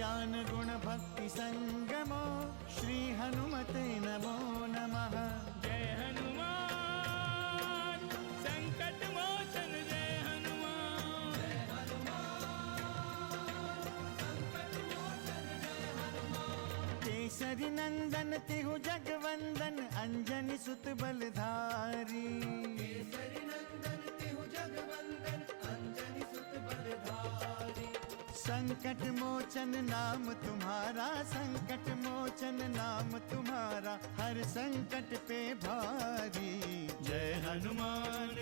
ज्ञान गुण भक्ति संगमो श्री हनुमते नमो नमः। जय हनुमान संकट मोचन जय हनुमान। जय केसरी नंदन तिहु जगवंदन अंजनी सुत बलधारी। केसरी नंदन तिहु जगवंदन अंजनी सुत बलधारी। संकट मोचन नाम तुम्हारा, संकट मोचन नाम तुम्हारा, हर संकट पे भारी। जय हनुमान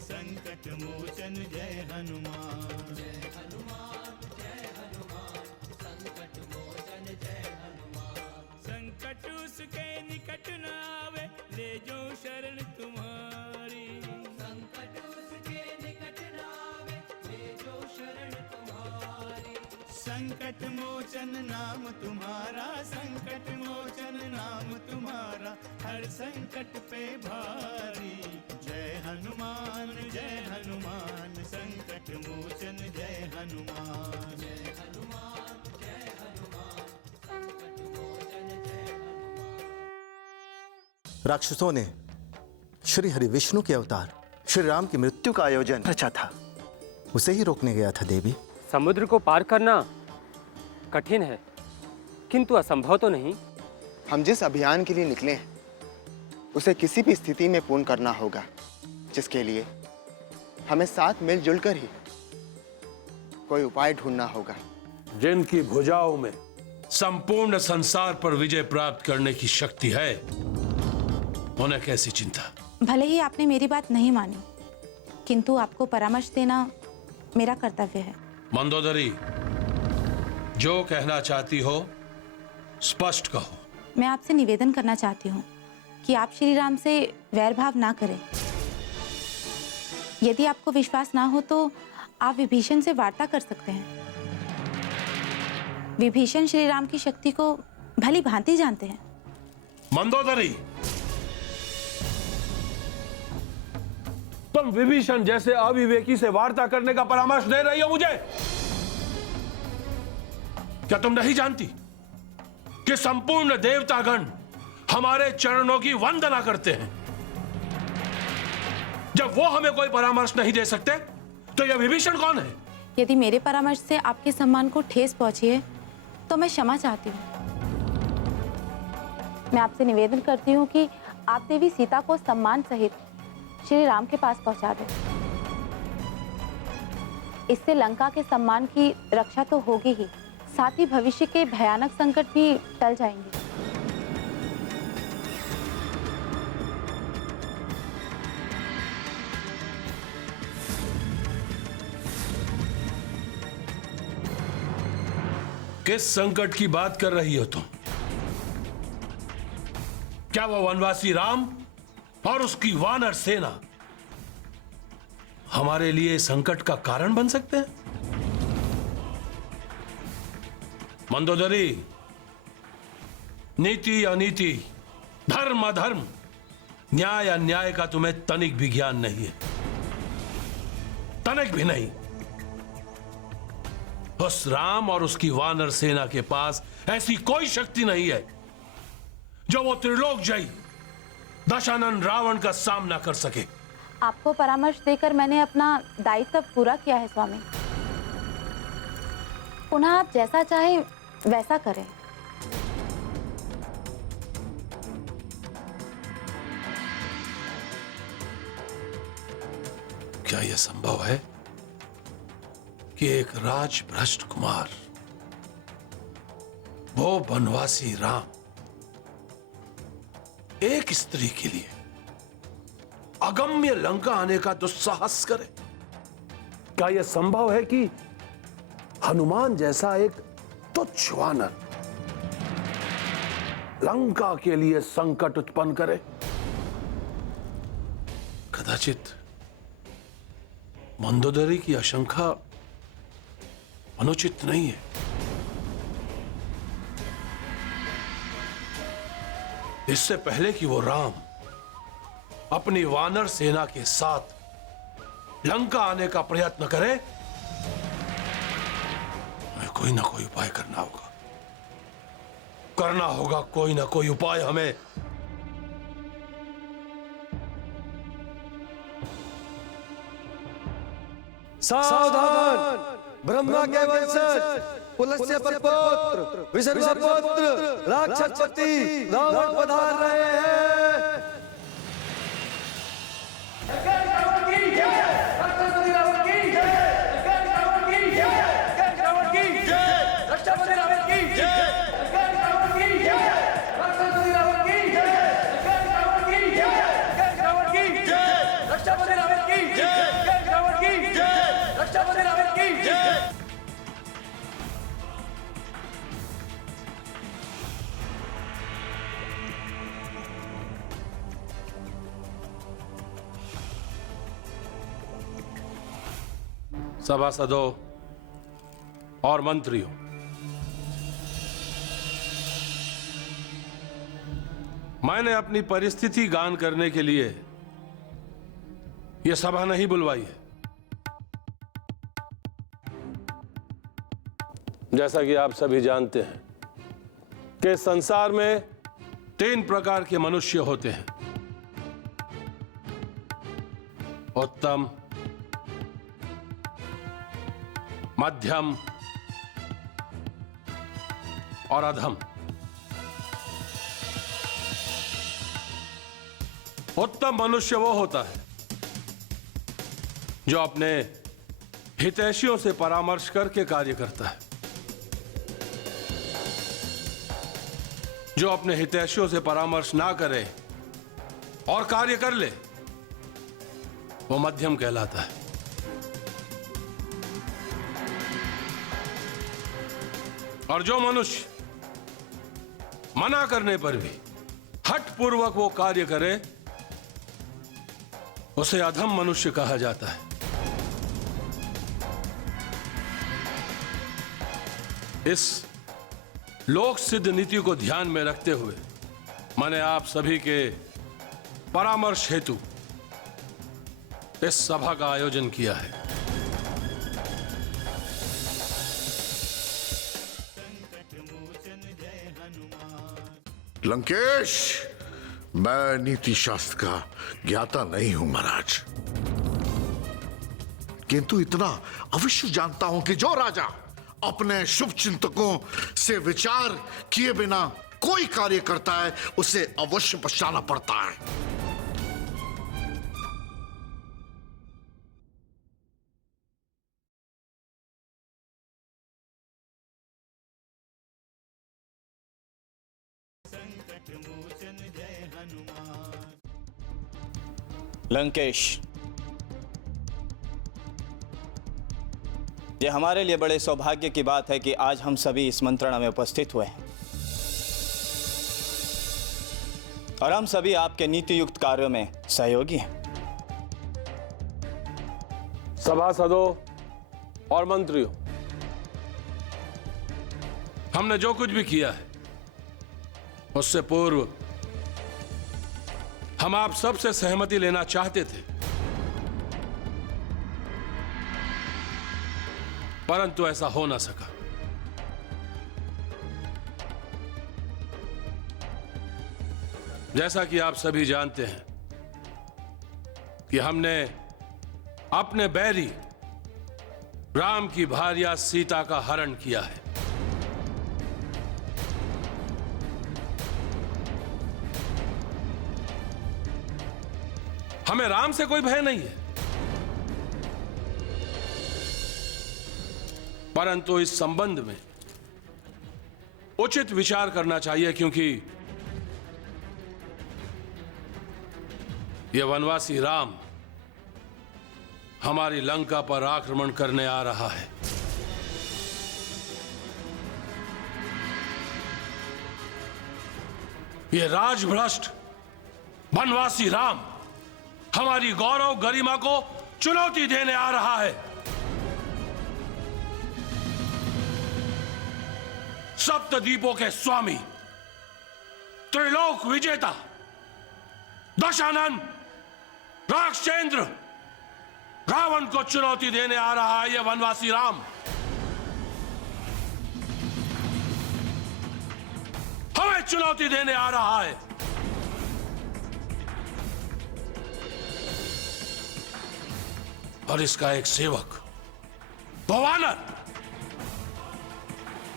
संकट मोचन जय हनुमान। जय हनुमान संकट मोचन जय हनुमान। संकट उसके निकट न आवे, ले जो शरण तुम्हारी। संकट उसके निकट न आवे, ले जो शरण तुम्हारी। संकट मोचन नाम तुम्हारा, संकट मोचन नाम तुम्हारा, हर संकट पे भारी। जय हनुमान संकट मोचन जय हनुमान। जय हनुमान संकट मोचन जय हनुमान। राक्षसों ने श्री हरि विष्णु के अवतार श्री राम की मृत्यु का आयोजन रचा था, उसे ही रोकने गया था देवी। समुद्र को पार करना कठिन है, किंतु असंभव तो नहीं। हम जिस अभियान के लिए निकले हैं उसे किसी भी स्थिति में पूर्ण करना होगा, जिसके लिए हमें साथ मिलजुल कर ही कोई उपाय ढूंढना होगा। जिनकी भुजाओं में संपूर्ण संसार पर विजय प्राप्त करने की शक्ति है, उन्हें कैसी चिंता। भले ही आपने मेरी बात नहीं मानी, किंतु आपको परामर्श देना मेरा कर्तव्य है। मंदोदरी, जो कहना चाहती हो स्पष्ट कहो। मैं आपसे निवेदन करना चाहती हूँ कि आप श्री राम से वैर भाव ना करें। यदि आपको विश्वास ना हो तो आप विभीषण से वार्ता कर सकते हैं। विभीषण श्री राम की शक्ति को भली भांति जानते हैं। मंदोदरी, तुम विभीषण जैसे अविवेकी से वार्ता करने का परामर्श दे रही हो मुझे? क्या तुम नहीं जानती कि संपूर्ण देवतागण हमारे चरणों की वंदना करते हैं? जब वो हमें कोई परामर्श नहीं दे सकते तो यह विभीषण कौन है? यदि मेरे परामर्श से आपके सम्मान को ठेस पहुंची है तो मैं क्षमा चाहती हूँ। मैं आपसे निवेदन करती हूँ कि आप देवी सीता को सम्मान सहित श्री राम के पास पहुंचा दें। इससे लंका के सम्मान की रक्षा तो होगी ही, साथ ही भविष्य के भयानक संकट भी टल जाएंगे। किस संकट की बात कर रही हो तुम? क्या वो वनवासी राम और उसकी वानर सेना हमारे लिए संकट का कारण बन सकते हैं? मंदोदरी, नीति अनीति, धर्म अधर्म, न्याय अन्याय का तुम्हें तनिक भी ज्ञान नहीं है, तनिक भी नहीं। उस राम और उसकी वानर सेना के पास ऐसी कोई शक्ति नहीं है जो वो त्रिलोक जयी दशानन रावण का सामना कर सके। आपको परामर्श देकर मैंने अपना दायित्व पूरा किया है स्वामी। पुनः आप जैसा चाहे वैसा करें। क्या यह संभव है कि एक राजभ्रष्ट कुमार, वो वनवासी राम, एक स्त्री के लिए अगम्य लंका आने का दुस्साहस करे? क्या यह संभव है कि हनुमान जैसा एक तुच्छ वानर लंका के लिए संकट उत्पन्न करे? कदाचित मंदोदरी की आशंका अनुचित नहीं है। इससे पहले कि वो राम अपनी वानर सेना के साथ लंका आने का प्रयत्न करे, मैं कोई ना कोई उपाय करना होगा कोई ना कोई उपाय हमें। सावधान! ब्रह्मा के वंशज, पुलस्त्य परपौत्र, विसर्गपुत्र, राक्षसपति रावण पधार रहे हैं। सभासदों और मंत्रियों, मैंने अपनी परिस्थिति गान करने के लिए यह सभा नहीं बुलवाई है। जैसा कि आप सभी जानते हैं कि संसार में 3 प्रकार के मनुष्य होते हैं, उत्तम, मध्यम और अधम। उत्तम मनुष्य वो होता है जो अपने हितैषियों से परामर्श करके कार्य करता है। जो अपने हितैषियों से परामर्श ना करे और कार्य कर ले, वो मध्यम कहलाता है। और जो मनुष्य मना करने पर भी हठपूर्वक वो कार्य करे, उसे अधम मनुष्य कहा जाता है। इस लोक सिद्ध नीति को ध्यान में रखते हुए मैंने आप सभी के परामर्श हेतु इस सभा का आयोजन किया है। लंकेश, मैं नीति शास्त्र का ज्ञाता नहीं हूं महाराज, किंतु इतना अवश्य जानता हूं कि जो राजा अपने शुभ चिंतकों से विचार किए बिना कोई कार्य करता है, उसे अवश्य पछताना पड़ता है। लंकेश, ये हमारे लिए बड़े सौभाग्य की बात है कि आज हम सभी इस मंत्रणा में उपस्थित हुए हैं और हम सभी आपके नीति युक्त कार्यों में सहयोगी हैं। सभासदों और मंत्रियों, हमने जो कुछ भी किया है उससे पूर्व हम आप सबसे सहमति लेना चाहते थे, परंतु ऐसा हो ना सका। जैसा कि आप सभी जानते हैं कि हमने अपने बैरी राम की भार्या सीता का हरण किया है। हमें राम से कोई भय नहीं है, परंतु इस संबंध में उचित विचार करना चाहिए, क्योंकि यह वनवासी राम हमारी लंका पर आक्रमण करने आ रहा है। यह राजभ्रष्ट वनवासी राम हमारी गौरव गरिमा को चुनौती देने आ रहा है। सप्तद्वीपों के स्वामी, त्रिलोक विजेता, दशानन, राक्षसेंद्र रावण को चुनौती देने आ रहा है यह वनवासी राम। हमें चुनौती देने आ रहा है। और इसका एक सेवक वानर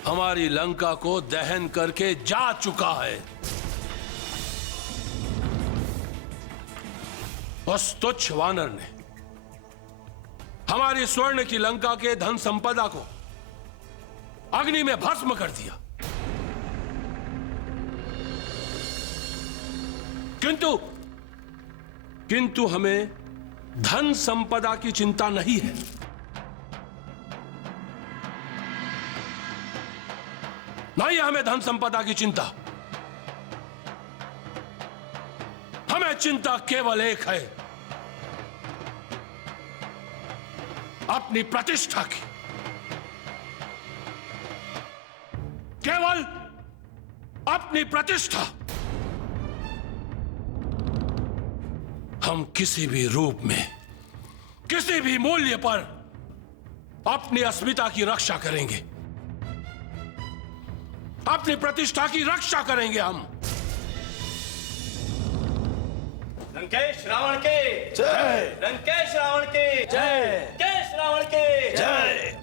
हमारी लंका को दहन करके जा चुका है। उस तुच्छ वानर ने हमारी स्वर्ण की लंका के धन संपदा को अग्नि में भस्म कर दिया। किंतु हमें धन संपदा की चिंता नहीं है। नहीं है हमें धन संपदा की चिंता। हमें चिंता केवल एक है, अपनी प्रतिष्ठा की। केवल अपनी प्रतिष्ठा। हम किसी भी रूप में, किसी भी मूल्य पर अपनी अस्मिता की रक्षा करेंगे, अपनी प्रतिष्ठा की रक्षा करेंगे हम। लंकेश रावण के जय। लंकेश रावण के जय। लंकेश रावण के जय।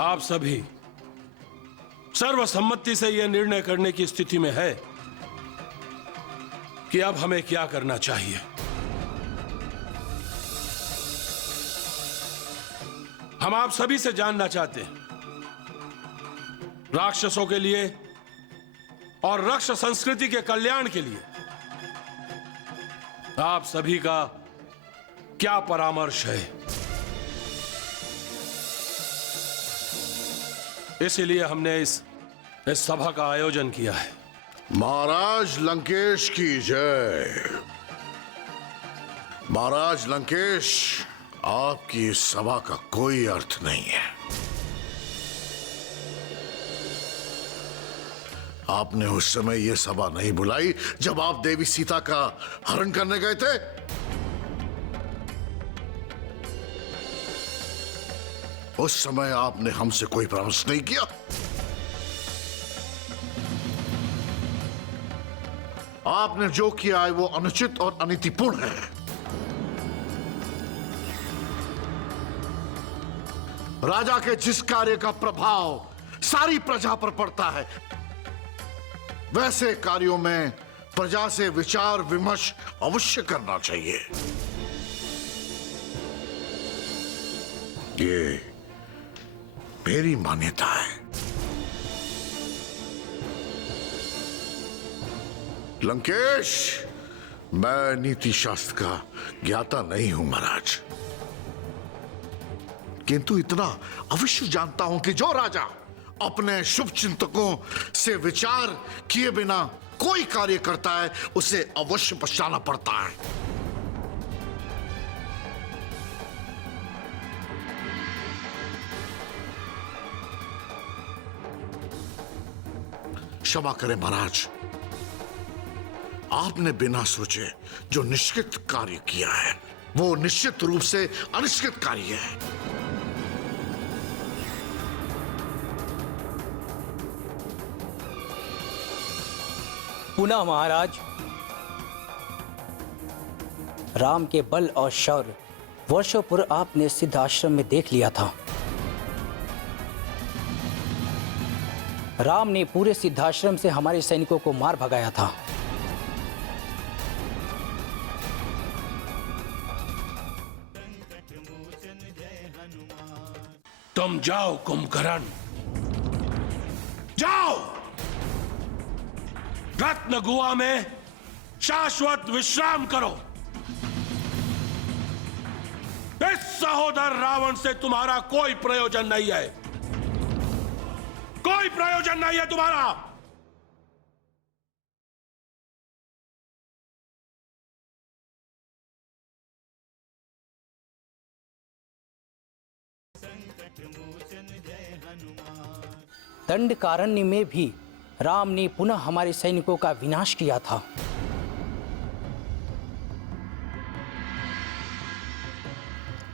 आप सभी सर्वसम्मति से यह निर्णय करने की स्थिति में है कि अब हमें क्या करना चाहिए। हम आप सभी से जानना चाहते हैं, राक्षसों के लिए और राक्षस संस्कृति के कल्याण के लिए आप सभी का क्या परामर्श है। इसीलिए हमने इस सभा का आयोजन किया है। महाराज लंकेश की जय। महाराज लंकेश, आपकी इस सभा का कोई अर्थ नहीं है। आपने उस समय यह सभा नहीं बुलाई जब आप देवी सीता का हरण करने गए थे। उस समय आपने हमसे कोई परामर्श नहीं किया। आपने जो किया है वो अनुचित और अनीतिपूर्ण है। राजा के जिस कार्य का प्रभाव सारी प्रजा पर पड़ता है, वैसे कार्यों में प्रजा से विचार विमर्श अवश्य करना चाहिए। ये मेरी मान्यता है। लंकेश, मैं नीति शास्त्र का ज्ञाता नहीं हूं महाराज, किंतु इतना अवश्य जानता हूं कि जो राजा अपने शुभ चिंतकों से विचार किए बिना कोई कार्य करता है, उसे अवश्य पछताना पड़ता है। क्षमा करें महाराज, आपने बिना सोचे जो निश्चित कार्य किया है वो निश्चित रूप से अनिश्चित कार्य है। पुनः महाराज, राम के बल और शौर्य वर्षों पूर्व आपने सिद्ध आश्रम में देख लिया था। राम ने पूरे सिद्धाश्रम से हमारे सैनिकों को मार भगाया था। तुम जाओ कुंभकर्ण, जाओ रत्न गुहा में शाश्वत विश्राम करो। इस सहोदर रावण से तुम्हारा कोई प्रयोजन नहीं है, कोई प्रयोजन नहीं है तुम्हारा। दंडकारण्य में भी राम ने पुनः हमारे सैनिकों का विनाश किया था।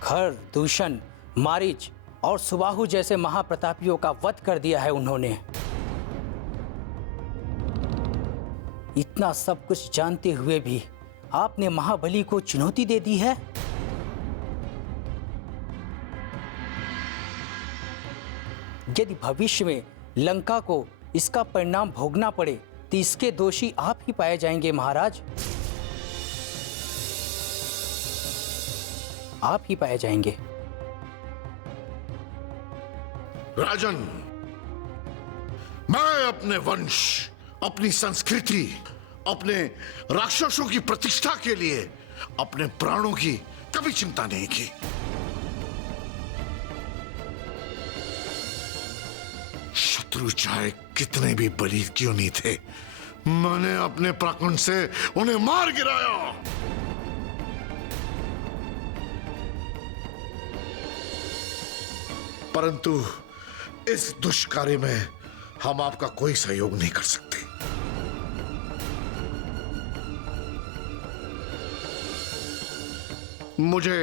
खर, दूषण, मारीच और सुबाहु जैसे महाप्रतापियों का वध कर दिया है उन्होंने। इतना सब कुछ जानते हुए भी आपने महाबली को चुनौती दे दी है। यदि भविष्य में लंका को इसका परिणाम भोगना पड़े तो इसके दोषी आप ही पाए जाएंगे महाराज, आप ही पाए जाएंगे। राजन, मैं अपने वंश, अपनी संस्कृति, अपने राक्षसों की प्रतिष्ठा के लिए अपने प्राणों की कभी चिंता नहीं की। शत्रु चाहे कितने भी बली क्यों नहीं थे, मैंने अपने पराक्रम से उन्हें मार गिराया। परंतु इस दुष्कार्य में हम आपका कोई सहयोग नहीं कर सकते। मुझे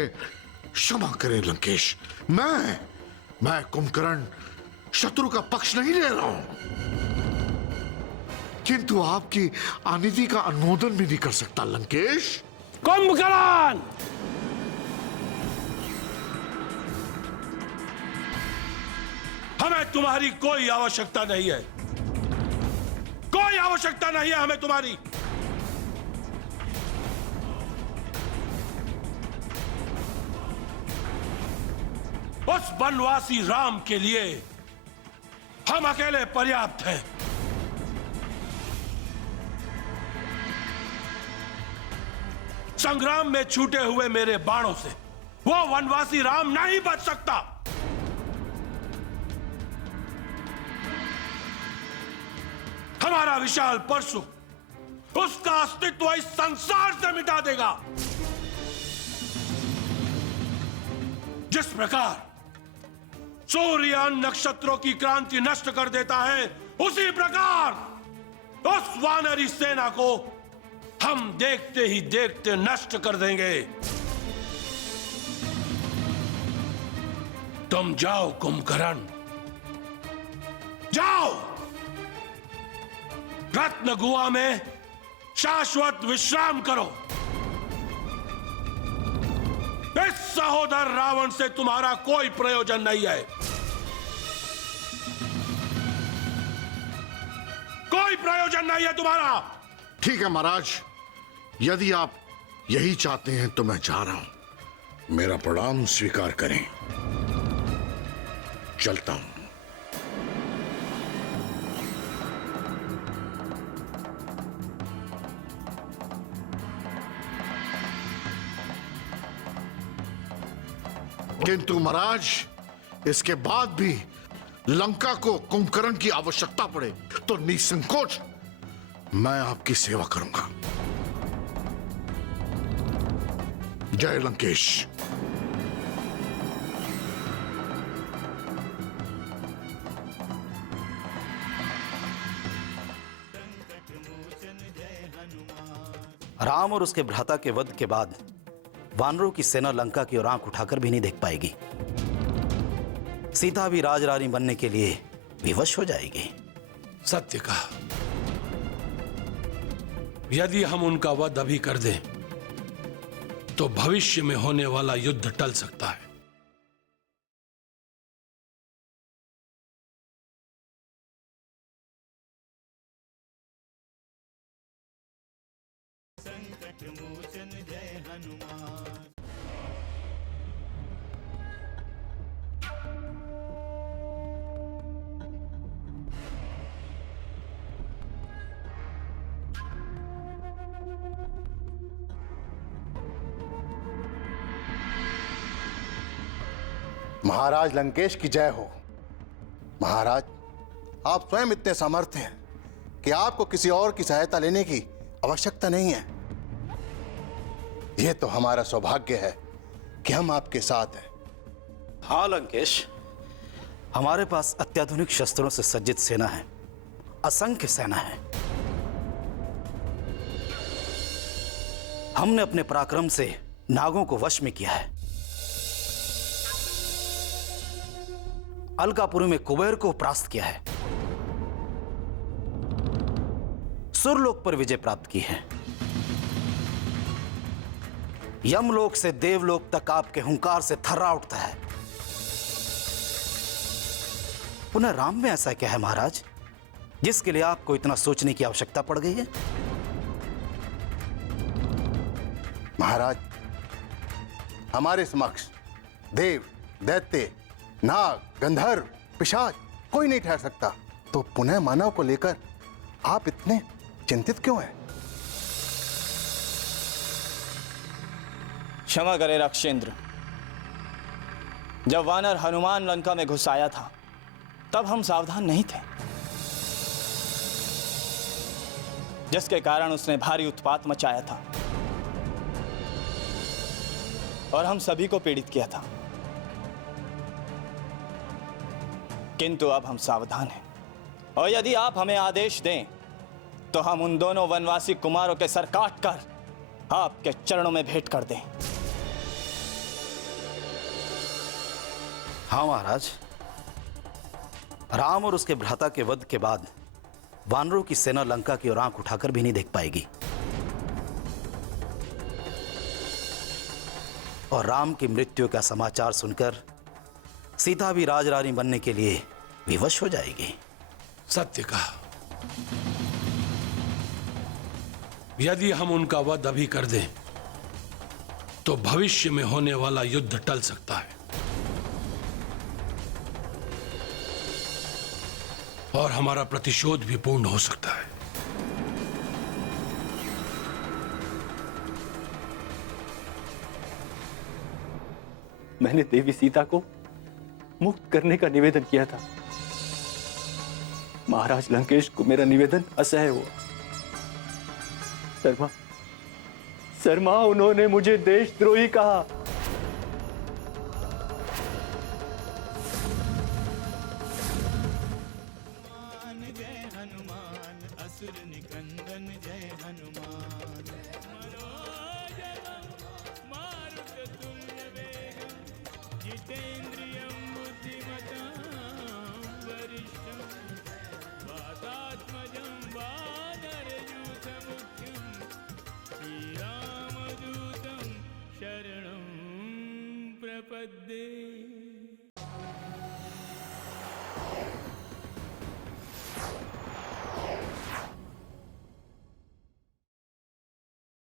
क्षमा करें लंकेश, मैं कुंभकर्ण शत्रु का पक्ष नहीं ले रहा हूं, किंतु आपकी अनीति का अनुमोदन भी नहीं कर सकता लंकेश। कुंभकर्ण, हमें तुम्हारी कोई आवश्यकता नहीं है, कोई आवश्यकता नहीं है हमें तुम्हारी। उस वनवासी राम के लिए हम अकेले पर्याप्त हैं। संग्राम में छूटे हुए मेरे बाणों से वो वनवासी राम नहीं बच सकता। हमारा विशाल परशु उसका अस्तित्व इस संसार से मिटा देगा। जिस प्रकार सूर्य नक्षत्रों की क्रांति नष्ट कर देता है, उसी प्रकार उस वानरी सेना को हम देखते ही देखते नष्ट कर देंगे। तुम जाओ कुंभकर्ण, जाओ रत्न गुहा में शाश्वत विश्राम करो। इस सहोदर रावण से तुम्हारा कोई प्रयोजन नहीं है, कोई प्रयोजन नहीं है तुम्हारा। ठीक है महाराज, यदि आप यही चाहते हैं तो मैं जा रहा हूं। मेरा प्रणाम स्वीकार करें, चलता हूं। किंतु महाराज, इसके बाद भी लंका को कुंभकर्ण की आवश्यकता पड़े तो निसंकोच मैं आपकी सेवा करूंगा। जय लंकेश। राम और उसके भ्राता के वध के बाद वानरों की सेना लंका की ओर आंख उठाकर भी नहीं देख पाएगी। सीता भी राजरानी बनने के लिए विवश हो जाएगी। सत्य कहा। यदि हम उनका वध अभी कर दें तो भविष्य में होने वाला युद्ध टल सकता है। संकट मोचन जय हनुमान। महाराज लंकेश की जय हो। महाराज, आप स्वयं इतने समर्थ हैं कि आपको किसी और की सहायता लेने की आवश्यकता नहीं है। यह तो हमारा सौभाग्य है कि हम आपके साथ हैं। हाँ लंकेश, हमारे पास अत्याधुनिक शस्त्रों से सज्जित सेना है, असंख्य सेना है। हमने अपने पराक्रम से नागों को वश में किया है। अलकापुरी में कुबेर को परास्त किया है, सुरलोक पर विजय प्राप्त की है, यमलोक से देवलोक तक आपके हुंकार से थर्रा उठता है। पुनः राम में ऐसा क्या है महाराज जिसके लिए आपको इतना सोचने की आवश्यकता पड़ गई है? महाराज, हमारे समक्ष देव, दैत्य, नाग, गंधर्व, पिशाच कोई नहीं ठहर सकता, तो पुनः मानव को लेकर आप इतने चिंतित क्यों हैं? क्षमा करे रक्षेंद्र, जब वानर हनुमान लंका में घुस आया था तब हम सावधान नहीं थे, जिसके कारण उसने भारी उत्पात मचाया था और हम सभी को पीड़ित किया था। किंतु अब हम सावधान हैं और यदि आप हमें आदेश दें तो हम उन दोनों वनवासी कुमारों के सर काट कर आपके चरणों में भेंट कर दें। हाँ महाराज, राम और उसके भ्राता के वध के बाद वानरों की सेना लंका की ओर आंख उठाकर भी नहीं देख पाएगी और राम की मृत्यु का समाचार सुनकर सीता भी राजरानी बनने के लिए विवश हो जाएगी। सत्य कहा। यदि हम उनका वध अभी कर दें तो भविष्य में होने वाला युद्ध टल सकता है और हमारा प्रतिशोध भी पूर्ण हो सकता है। मैंने देवी सीता को मुक्त करने का निवेदन किया था। महाराज लंकेश को मेरा निवेदन असह्य हुआ। शर्मा उन्होंने मुझे देशद्रोही कहा। शरणं प्रपद्ये।